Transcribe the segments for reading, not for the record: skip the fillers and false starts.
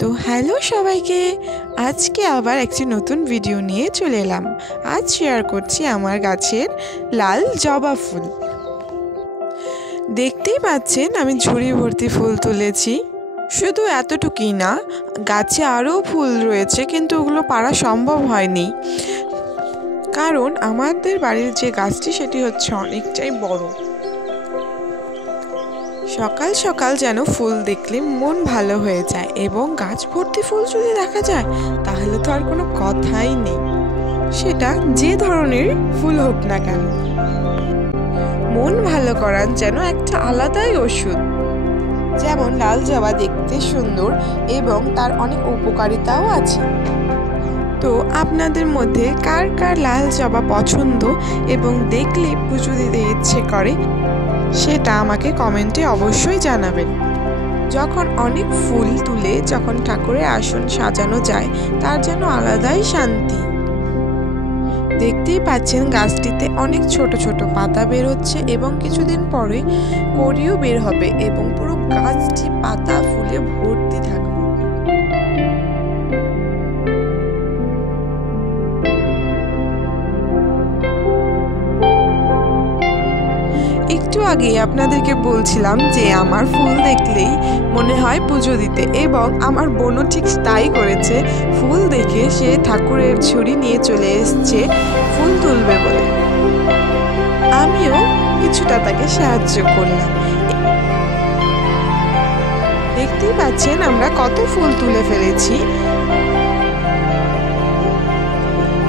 তো হ্যালো সবাইকে, আজকে আবার একটি নতুন ভিডিও নিয়ে চলে এলাম। আজ শেয়ার করছি আমার গাছের লাল জবা ফুল। দেখতেই পাচ্ছেন আমি ঝুড়ি ভর্তি ফুল তুলেছি। শুধু এতটুকুই না, গাছে আরও ফুল রয়েছে কিন্তু ওগুলো পারা সম্ভব হয়নি, কারণ আমাদের বাড়ির যে গাছটি সেটি হচ্ছে অনেকটাই বড়। সকাল সকাল যেন ফুল দেখলে মন ভালো হয়ে যায়, এবং গাছ ভর্তি ফুল যদি দেখা যায় তাহলে তো আর কোনো কথাই নেই, সেটা যে ধরনের ফুল হোক না কেন। মন ভালো করার যেন একটা আলাদাই ওষুধ। যেমন লাল জবা দেখতে সুন্দর এবং তার অনেক উপকারিতাও আছে। তো আপনাদের মধ্যে কার কার লাল জবা পছন্দ এবং দেখলে পুজো দিতে ইচ্ছে করে সেটা আমাকে কমেন্টে অবশ্যই জানাবেন। যখন অনেক ফুল তুলে যখন ঠাকুরের আসন সাজানো যায় তার যেন আলাদাই শান্তি। দেখতেই পাচ্ছেন গাছটিতে অনেক ছোট ছোট পাতা বের হচ্ছে এবং কিছুদিন পরে কড়িও বের হবে এবং পুরো গাছটি পাতা ফুলে ভর্তি থাকবে। একটু আগে আপনাদেরকে বলছিলাম যে আমার ফুল দেখলেই মনে হয় পুজো দিতে, এবং আমার বোনও ঠিক তাই করেছে। ফুল দেখে সে ঠাকুরের ঝুড়ি নিয়ে চলে এসছে ফুল তুলবে বলে। আমিও কিছুটা তাকে সাহায্য করলাম। দেখতেই পাচ্ছেন আমরা কত ফুল তুলে ফেলেছি।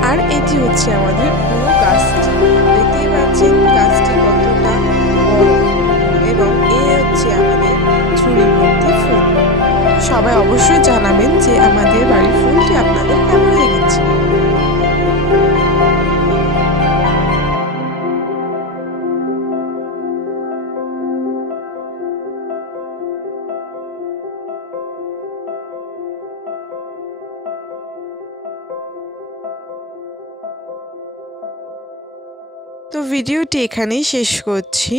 আর এটি হচ্ছে আমাদের পুরো গাছটি। দেখতেই পাচ্ছেন গাছটি কতটা বড়, এবং এই হচ্ছে আমাদের ঝুড়ি ভর্তি ফুল। সবাই অবশ্যই জানাবেন যে আমাদের বাড়ির ফুলটি আপনাদের কেমন লেগেছে। তো ভিডিওটি এখানেই শেষ করছি।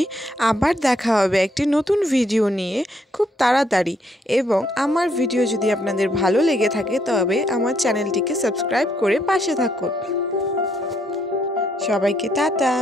আবার দেখা হবে একটি নতুন ভিডিও নিয়ে খুব তাড়াতাড়ি। এবং আমার ভিডিও যদি আপনাদের ভালো লেগে থাকে তবে আমার চ্যানেলটিকে সাবস্ক্রাইব করে পাশে থাকুন। সবাইকে টাটা।